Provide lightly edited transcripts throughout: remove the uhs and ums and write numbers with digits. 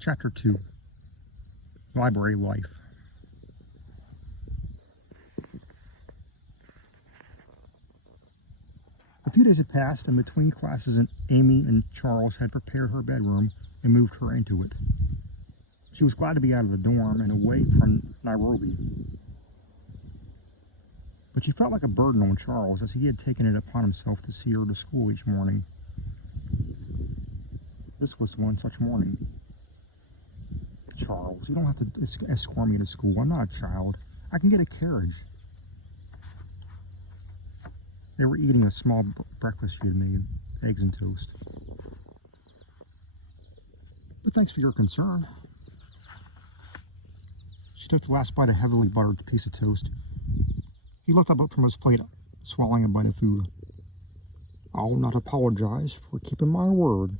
Chapter 2, Library Life. A few days had passed, and between classes, Amy and Charles had prepared her bedroom and moved her into it. She was glad to be out of the dorm and away from Nairobi. But she felt like a burden on Charles, as he had taken it upon himself to see her to school each morning. This was one such morning. Charles, you don't have to escort me to school. I'm not a child. I can get a carriage. They were eating a small breakfast she had made, eggs and toast. But thanks for your concern. She took the last bite of heavily buttered piece of toast. He looked up from his plate, swallowing a bite of food. I'll not apologize for keeping my word.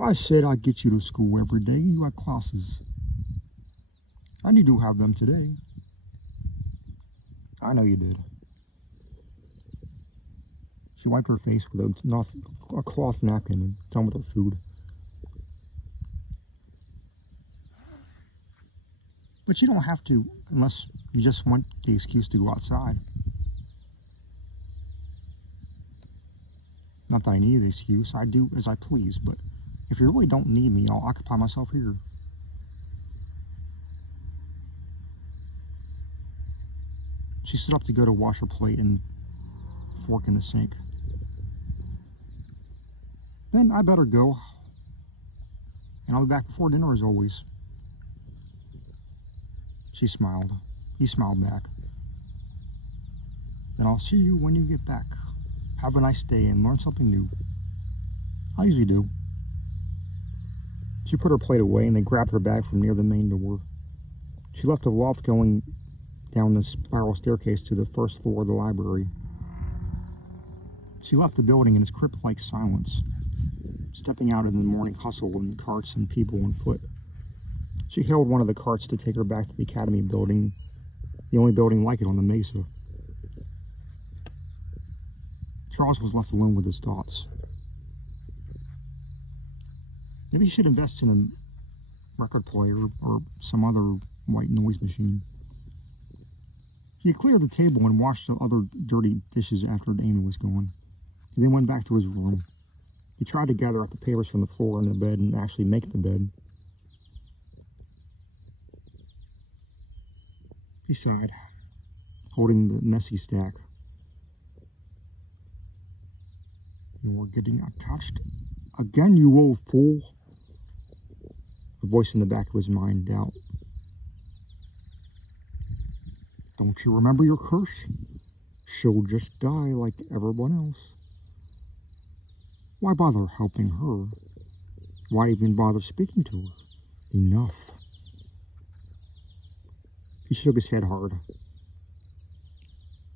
I said I'd get you to school every day you had classes. And you do have them today. I know you did. She wiped her face with a cloth napkin and done with her food. But you don't have to unless you just want the excuse to go outside. Not that I need the excuse. I do as I please, but if you really don't need me, I'll occupy myself here. She stood up to go to wash her plate and fork in the sink. Then I better go, and I'll be back before dinner as always. She smiled. He smiled back. Then I'll see you when you get back. Have a nice day and learn something new. I usually do. She put her plate away and they grabbed her bag from near the main door. She left the loft going down the spiral staircase to the first floor of the library. She left the building in its crypt-like silence, stepping out in the morning hustle and carts and people on foot. She hailed one of the carts to take her back to the academy building, the only building like it on the mesa. Charles was left alone with his thoughts. Maybe he should invest in a record player or some other white noise machine. He had cleared the table and washed the other dirty dishes after Amy was gone. He then went back to his room. He tried to gather up the papers from the floor and the bed and actually make the bed. He sighed, holding the messy stack. You're getting attached again, you old fool. A voice in the back of his mind, doubt. Don't you remember your curse? She'll just die like everyone else. Why bother helping her? Why even bother speaking to her? Enough. He shook his head hard.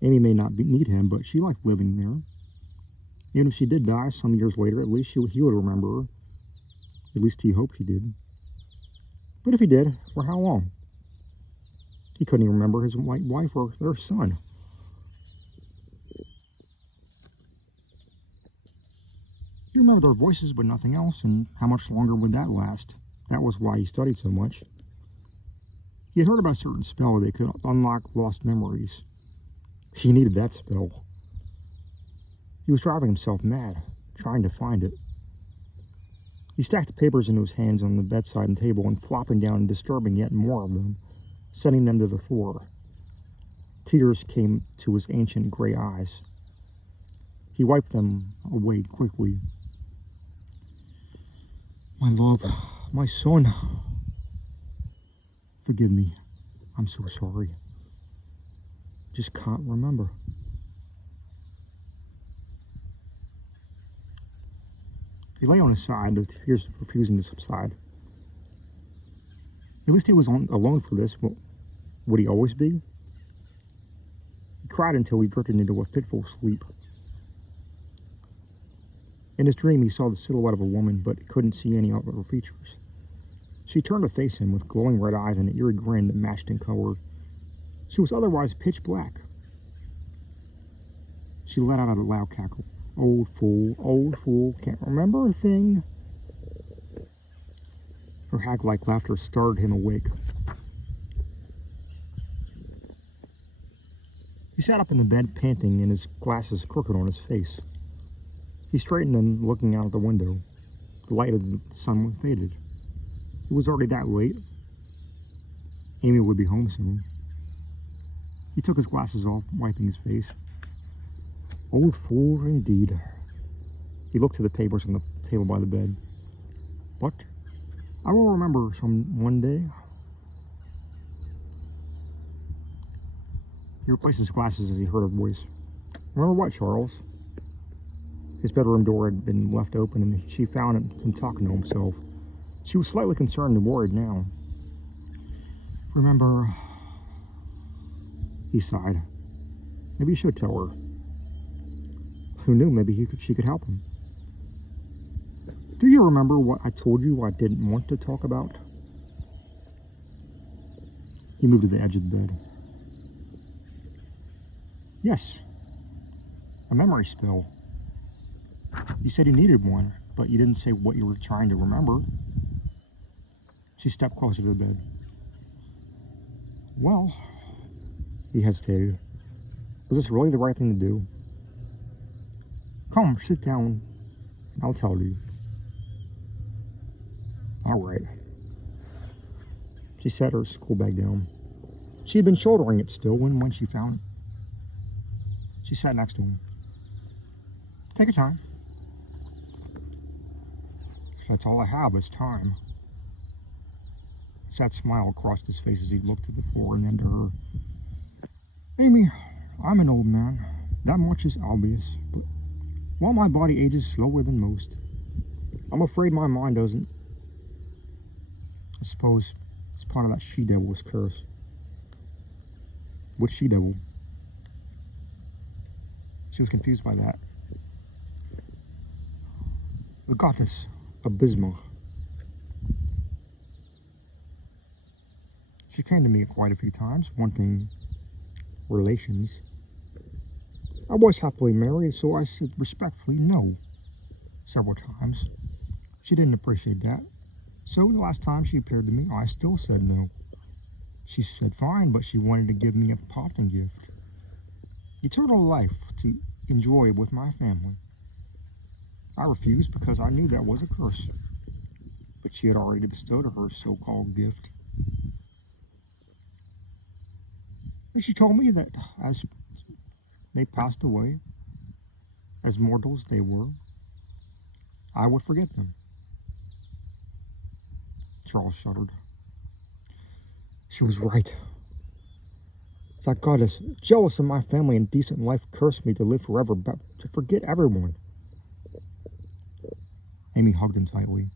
Amy may not need him, but she liked living there. Even if she did die some years later, at least he would remember her. At least he hoped he did. But if he did, for how long? He couldn't even remember his white wife or their son. He remembered their voices, but nothing else, and how much longer would that last? That was why he studied so much. He had heard about a certain spell that could unlock lost memories. He needed that spell. He was driving himself mad, trying to find it. He stacked the papers into his hands on the bedside and table and flopping down and disturbing yet more of them, sending them to the floor. Tears came to his ancient gray eyes. He wiped them away quickly. My love, my son. Forgive me. I'm so sorry. Just can't remember. He lay on his side, the tears refusing to subside. At least he was alone for this. Would he always be? He cried until he drifted into a fitful sleep. In his dream, he saw the silhouette of a woman, but couldn't see any of her features. She turned to face him with glowing red eyes and an eerie grin that matched in color. She was otherwise pitch black. She let out a loud cackle. Old fool, can't remember a thing. Her hag-like laughter started him awake. He sat up in the bed, panting, and his glasses crooked on his face. He straightened them, looking out of the window. The light of the sun faded. It was already that late. Amy would be home soon. He took his glasses off, wiping his face. Old fool indeed. He looked to the papers on the table by the bed. But I will remember some one day. He replaced his glasses as he heard her voice. Remember what, Charles? His bedroom door had been left open, and she found him talking to himself. She was slightly concerned and worried now. Remember, he sighed. Maybe he should tell her. Who knew, maybe she could help him. Do you remember what I told you I didn't want to talk about? He moved to the edge of the bed. Yes, a memory spill. You said you needed one, but you didn't say what you were trying to remember. She stepped closer to the bed. Well, he hesitated. Was this really the right thing to do? Come, sit down, and I'll tell you. All right. She set her school bag down. She had been shouldering it still when she found it. She sat next to him. Take your time. That's all I have is time. A sad smile crossed his face as he looked at the floor and then to her. Amy, I'm an old man. That much is obvious. But while my body ages slower than most, I'm afraid my mind doesn't. I suppose it's part of that she-devil's curse. Which she-devil? She was confused by that. The goddess Abysma. She came to me quite a few times, wanting relations. I was happily married, so I said respectfully no several times. She didn't appreciate that. So the last time she appeared to me, I still said no. She said fine, but she wanted to give me a parting gift. Eternal life to enjoy with my family. I refused because I knew that was a curse. But she had already bestowed her so-called gift. And she told me that as they passed away, as mortals they were, I would forget them. Charles shuddered. She was right. That goddess, jealous of my family and decent life, cursed me to live forever, but to forget everyone. Amy hugged him tightly.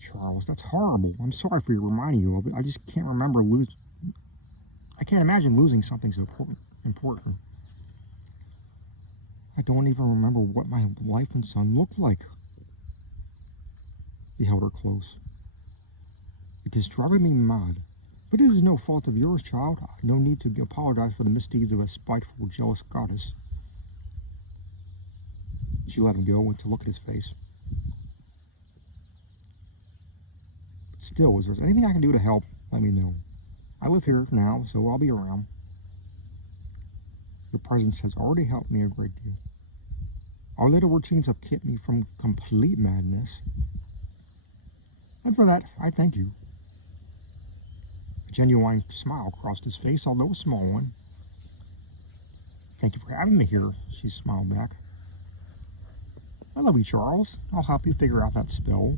Charles, that's horrible. I'm sorry for reminding you of it. I just can't remember I can't imagine losing something so important. I don't even remember what my life and son looked like. He held her close. It is driving me mad. But it is no fault of yours, child. No need to apologize for the misdeeds of a spiteful, jealous goddess. She let him go and to look at his face. But still, is there anything I can do to help? Let me know. I live here now, so I'll be around. Your presence has already helped me a great deal. Our little routines have kept me from complete madness. And for that, I thank you. A genuine smile crossed his face, although a small one. Thank you for having me here, she smiled back. I love you, Charles. I'll help you figure out that spell.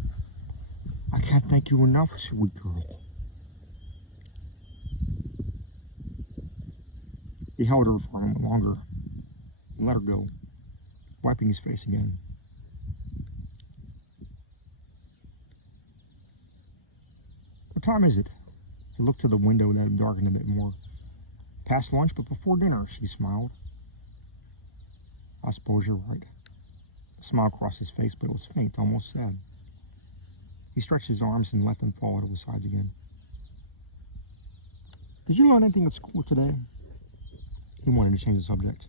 I can't thank you enough, sweet girl. He held her for a moment longer and let her go, wiping his face again. What time is it? He looked to the window that had darkened a bit more. Past lunch, but before dinner, she smiled. I suppose you're right. A smile crossed his face, but it was faint, almost sad. He stretched his arms and let them fall to his sides again. Did you learn anything at school today? He wanted to change the subject.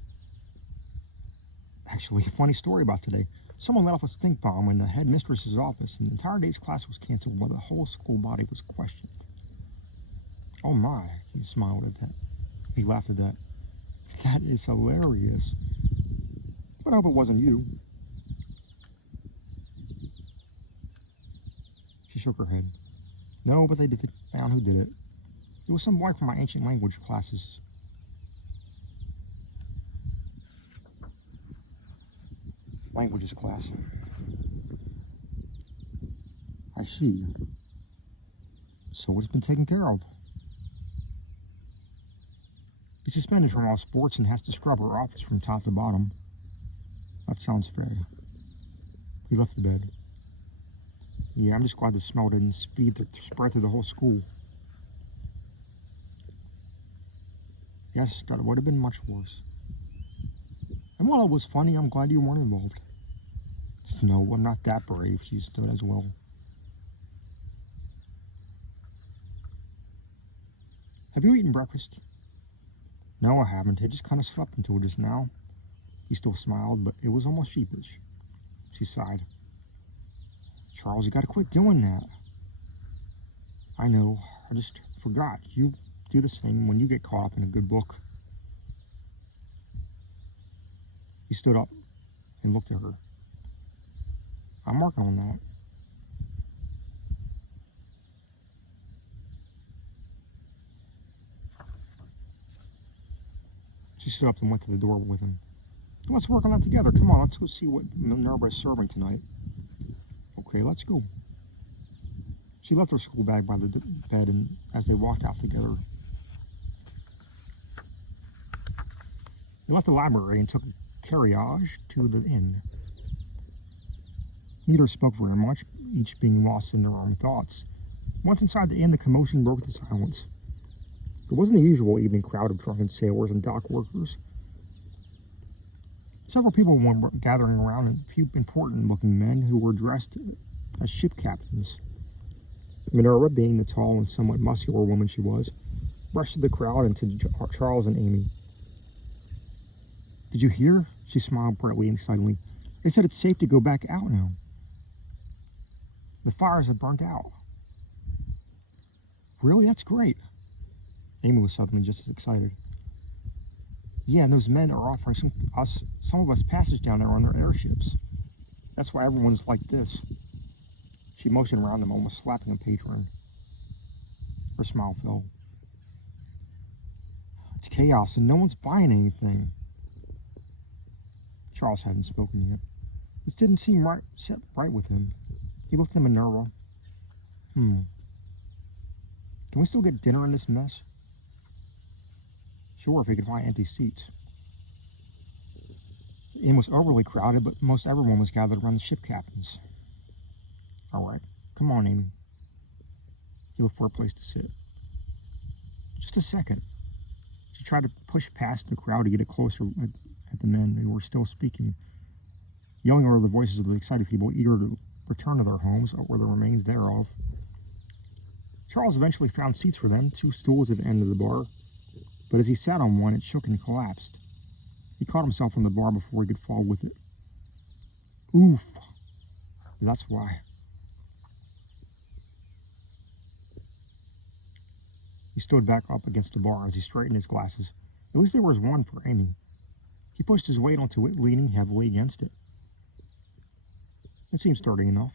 Actually, a funny story about today. Someone let off a stink bomb in the headmistress's office, and the entire day's class was canceled while the whole school body was questioned. Oh my, he smiled at that. He laughed at that. That is hilarious. But I hope it wasn't you. She shook her head. No, but they found who did it. It was some boy from my ancient language classes. Languages class. I see. So it's been taken care of. He's suspended from all sports and has to scrub her office from top to bottom. That sounds fair. He left the bed. Yeah, I'm just glad the smell didn't spread through the whole school. Yes, that would have been much worse. And while it was funny, I'm glad you weren't involved. No, I'm not that brave, she stood as well. Have you eaten breakfast? No, I haven't. I just kind of slept until just now. He still smiled, but it was almost sheepish. She sighed. Charles, you gotta quit doing that. I know, I just forgot. You do the same when you get caught up in a good book. He stood up and looked at her. I'm working on that. She stood up and went to the door with him. Let's work on that together. Come on, let's go see what Minerva is serving tonight. Okay, let's go. She left her school bag by the bed, and as they walked out together, they left the library and took a carriage to the inn. Neither spoke very much, each being lost in their own thoughts. Once inside the inn, the commotion broke the silence. It wasn't the usual evening crowd of drunken sailors and dock workers. Several people were gathering around, and a few important-looking men who were dressed as ship captains. Minerva, being the tall and somewhat muscular woman she was, rushed the crowd and to Charles and Amy. Did you hear? She smiled brightly and excitedly. They said it's safe to go back out now. The fires have burnt out. Really? That's great. Amy was suddenly just as excited. Yeah, and those men are offering some of us passage down there on their airships. That's why everyone's like this. She motioned around them, almost slapping a patron. Her smile fell. It's chaos and no one's buying anything. Charles hadn't spoken yet. This didn't seem set right with him. He looked at Minerva. Can we still get dinner in this mess? Sure, if we could find empty seats. The inn was overly crowded, but most everyone was gathered around the ship captains. All right, come on, Amy. He looked for a place to sit. Just a second. She tried to push past the crowd to get closer at the men who were still speaking, yelling over the voices of the excited people eager to return to their homes or the remains thereof. Charles eventually found seats for them, 2 stools at the end of the bar, but as he sat on one, it shook and collapsed. He caught himself on the bar before he could fall with it. Oof. That's why. He stood back up against the bar as he straightened his glasses. At least there was one for Amy. He pushed his weight onto it, leaning heavily against it. It seemed sturdy enough.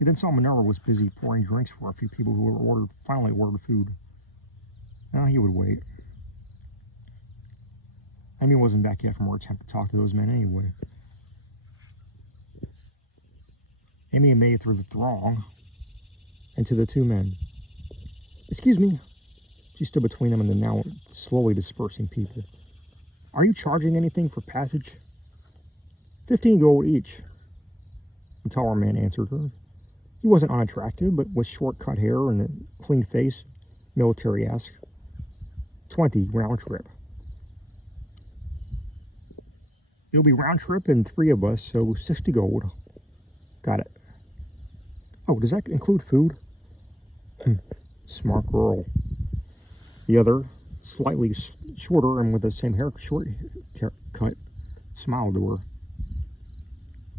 He then saw Minerva was busy pouring drinks for a few people who finally ordered food. Now he would wait. Amy wasn't back yet from her attempt to talk to those men anyway. Amy had made it through the throng and to the 2 men. Excuse me. She stood between them and the now slowly dispersing people. Are you charging anything for passage? 15 gold each. The taller man answered her. He wasn't unattractive, but with short cut hair and a clean face, military-esque. 20 round trip. It'll be round trip and 3 of us, so 60 gold. Got it. Oh, does that include food? Smart girl. The other, slightly shorter and with the same short haircut, smiled to her.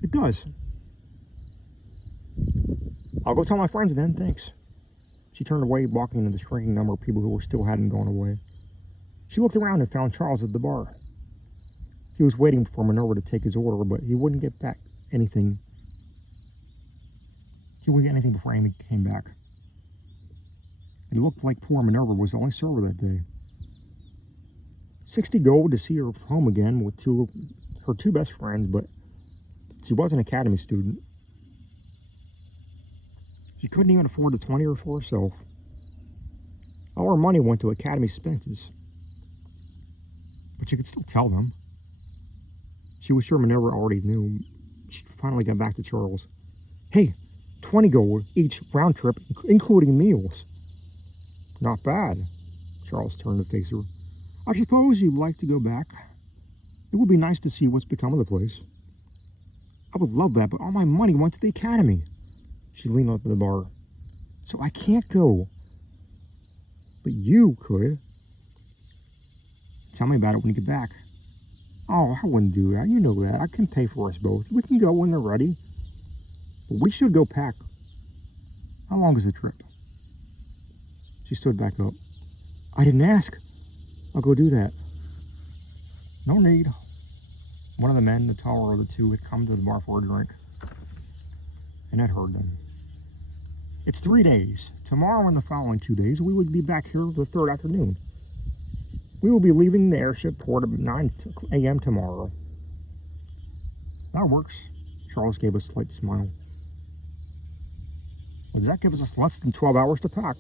It does. I'll go tell my friends then, thanks. She turned away, walking into the shrinking number of people who still hadn't gone away. She looked around and found Charles at the bar. He was waiting for Minerva to take his order, but he wouldn't get back anything. He wouldn't get anything before Amy came back. It looked like poor Minerva was the only server that day. 60 gold to see her home again with her two best friends, but she was an academy student. She couldn't even afford the 20 for herself. All her money went to academy expenses. But she could still tell them. She was sure Minerva already knew. She finally got back to Charles. Hey, 20 gold each round trip, including meals. Not bad. Charles turned to face her. I suppose you'd like to go back. It would be nice to see what's become of the place. I would love that, but all my money went to the academy. She leaned up to the bar. So I can't go. But you could. Tell me about it when you get back. Oh, I wouldn't do that. You know that. I can pay for us both. We can go when they're ready. But we should go pack. How long is the trip? She stood back up. I didn't ask. I'll go do that. No need. One of the men, the taller of the two, had come to the bar for a drink and had heard them. It's 3 days. Tomorrow and the following 2 days, we would be back here the third afternoon. We will be leaving the airship port at 9 a.m. tomorrow. That works. Charles gave a slight smile. Well, does that give us less than 12 hours to pack?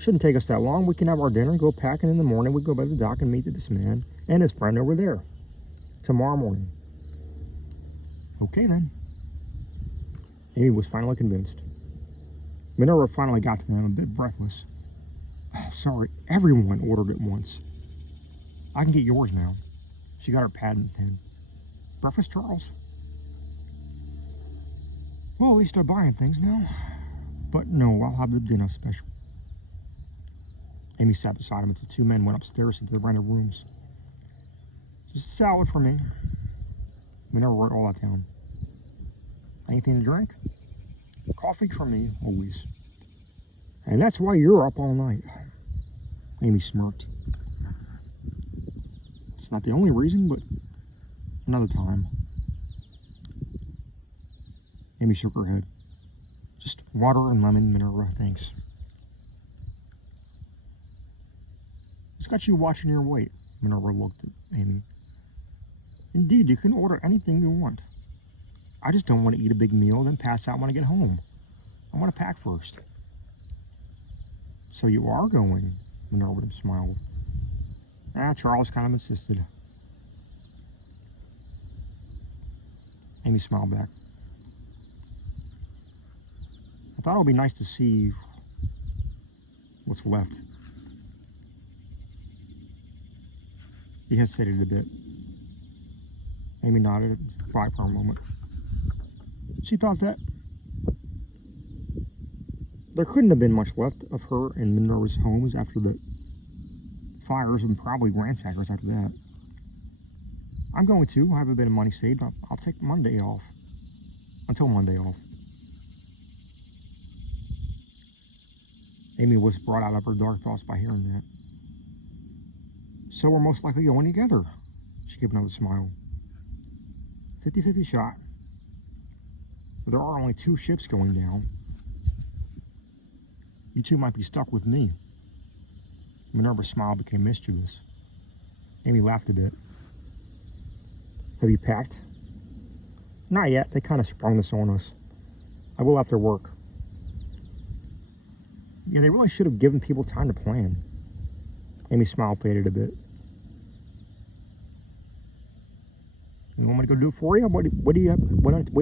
Shouldn't take us that long. We can have our dinner and go pack, and in the morning we go by the dock and meet this man and his friend over there. Tomorrow morning. Okay then. Amy was finally convinced. Minerva finally got to them, a bit breathless. Oh, sorry, everyone ordered at once. I can get yours now. She got her pad and pen. Breakfast, Charles? Well, at least I'm buying things now. But no, I'll have the dinner special. Amy sat beside him as the two men went upstairs to the rented rooms. Just a salad for me. Minerva wrote all that down. Anything to drink? Coffee for me, always. And that's why you're up all night. Amy smirked. It's not the only reason, but another time. Amy shook her head. Just water and lemon, Minerva, thanks. It's got you watching your weight. Minerva looked at Amy. Indeed, you can order anything you want. I just don't want to eat a big meal, then pass out when I get home. I want to pack first. So you are going, Minerva smiled. Charles kind of insisted. Amy smiled back. I thought it would be nice to see what's left. He hesitated a bit. Amy nodded, quiet for a moment. She thought that there couldn't have been much left of her and Minerva's homes after the fires, and probably ransackers after that. I'm going to. I have a bit of money saved. I'll take Monday off. Until Monday off. Amy was brought out of her dark thoughts by hearing that. So we're most likely going together. She gave another smile. 50-50 shot. But there are only 2 ships going down. You two might be stuck with me. Minerva's smile became mischievous. Amy laughed a bit. Have you packed? Not yet. They kind of sprung this on us. I will after work. Yeah, they really should have given people time to plan. Amy's smile faded a bit. You want me to go do it for you? What do you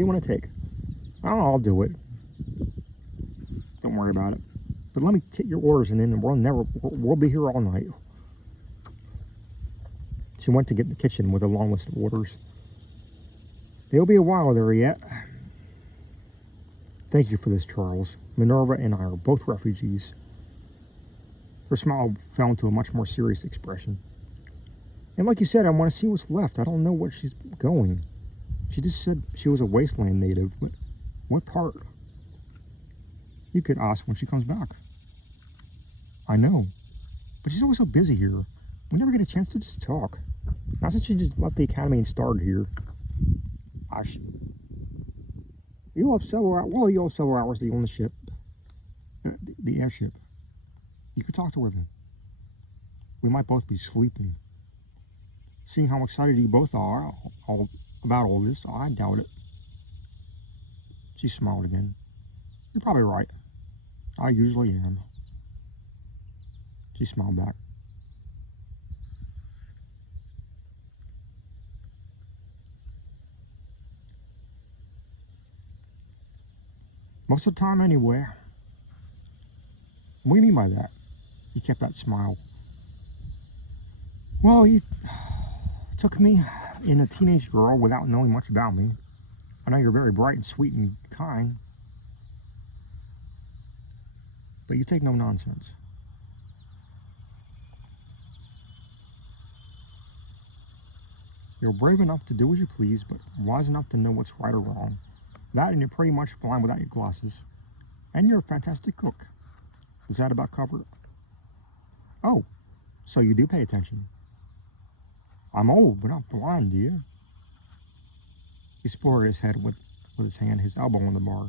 want to take? Oh, I'll do it. Don't worry about it. But let me take your orders, and then we'll be here all night. She went to get in the kitchen with a long list of orders. They'll be a while there yet. Thank you for this, Charles. Minerva and I are both refugees. Her smile fell into a much more serious expression. And like you said, I want to see what's left. I don't know where she's going. She just said she was a wasteland native, but what part? You could ask when she comes back. I know, but she's always so busy here. We never get a chance to just talk. Not since she just left the academy and started here. You'll have several hours to be on the ship. The airship. You could talk to her then. We might both be sleeping. Seeing how excited you both are about all this, I doubt it. She smiled again. You're probably right. I usually am. She smiled back. Most of the time anyway. What do you mean by that? He kept that smile. Well, he took me in a teenage girl without knowing much about me. I know you're very bright and sweet and kind, but you take no nonsense. You're brave enough to do as you please, but wise enough to know what's right or wrong. That, and you're pretty much blind without your glasses. And you're a fantastic cook. Does that about cover it? Oh, so you do pay attention. I'm old, but not blind, dear. He supported his head with his hand, his elbow on the bar.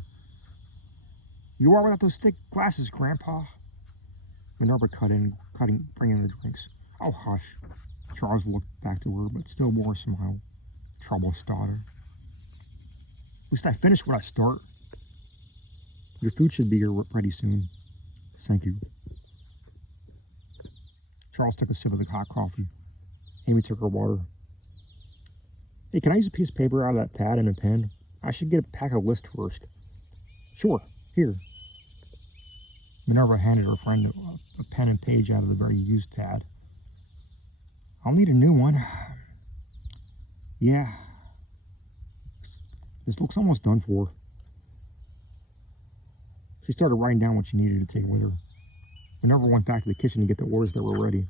You are without those thick glasses, Grandpa. Minerva cut in, bringing the drinks. Oh, hush. Charles looked back to her, but still wore a smile. Trouble starter. At least I finished what I start. Your food should be here pretty soon. Thank you. Charles took a sip of the hot coffee. Amy took her water. Hey, can I use a piece of paper out of that pad and a pen? I should get a pack of list first. Sure, here. Minerva handed her friend a pen and page out of the very used pad. I'll need a new one. Yeah. This looks almost done for. She started writing down what she needed to take with her. Minerva went back to the kitchen to get the orders that were ready.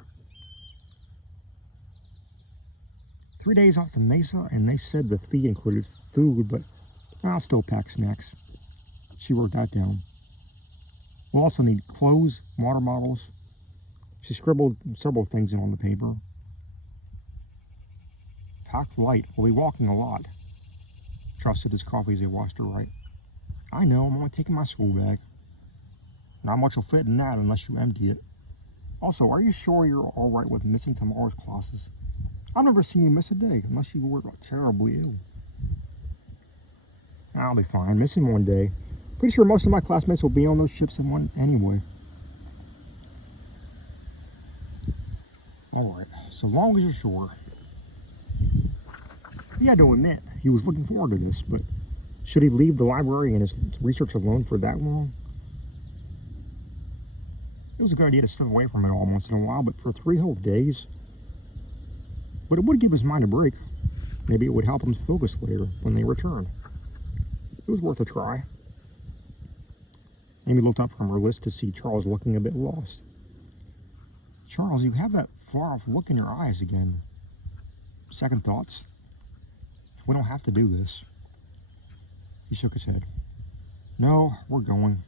3 days off the Mesa, and they said the fee included food, but I'll still pack snacks. She wrote that down. We'll also need clothes, water bottles. She scribbled several things in on the paper. Packed light. We'll be walking a lot. Charles sipped his coffee as he watched her write. I know, I'm only taking my school bag. Not much will fit in that unless you empty it. Also, are you sure you're all right with missing tomorrow's classes? I've never seen you miss a day unless you were terribly ill. I'll be fine. Missing one day. Pretty sure most of my classmates will be on those ships in one anyway. Alright, so long as you're sure. He had to admit, he was looking forward to this, but should he leave the library and his research alone for that long? It was a good idea to step away from it all once in a while, but for 3 whole days? But it would give his mind a break. Maybe it would help him focus later when they returned. It was worth a try. Amy looked up from her list to see Charles looking a bit lost. Charles, you have that far-off look in your eyes again. Second thoughts? We don't have to do this. He shook his head. No, we're going.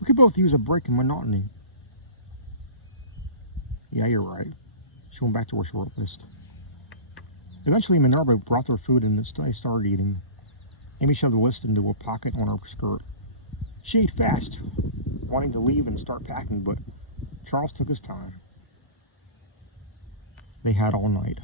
We could both use a break in monotony. Yeah, you're right. She went back to her short list. Eventually, Minerva brought their food and they started eating. Amy shoved the list into a pocket on her skirt. She ate fast, wanting to leave and start packing, but Charles took his time. They had all night.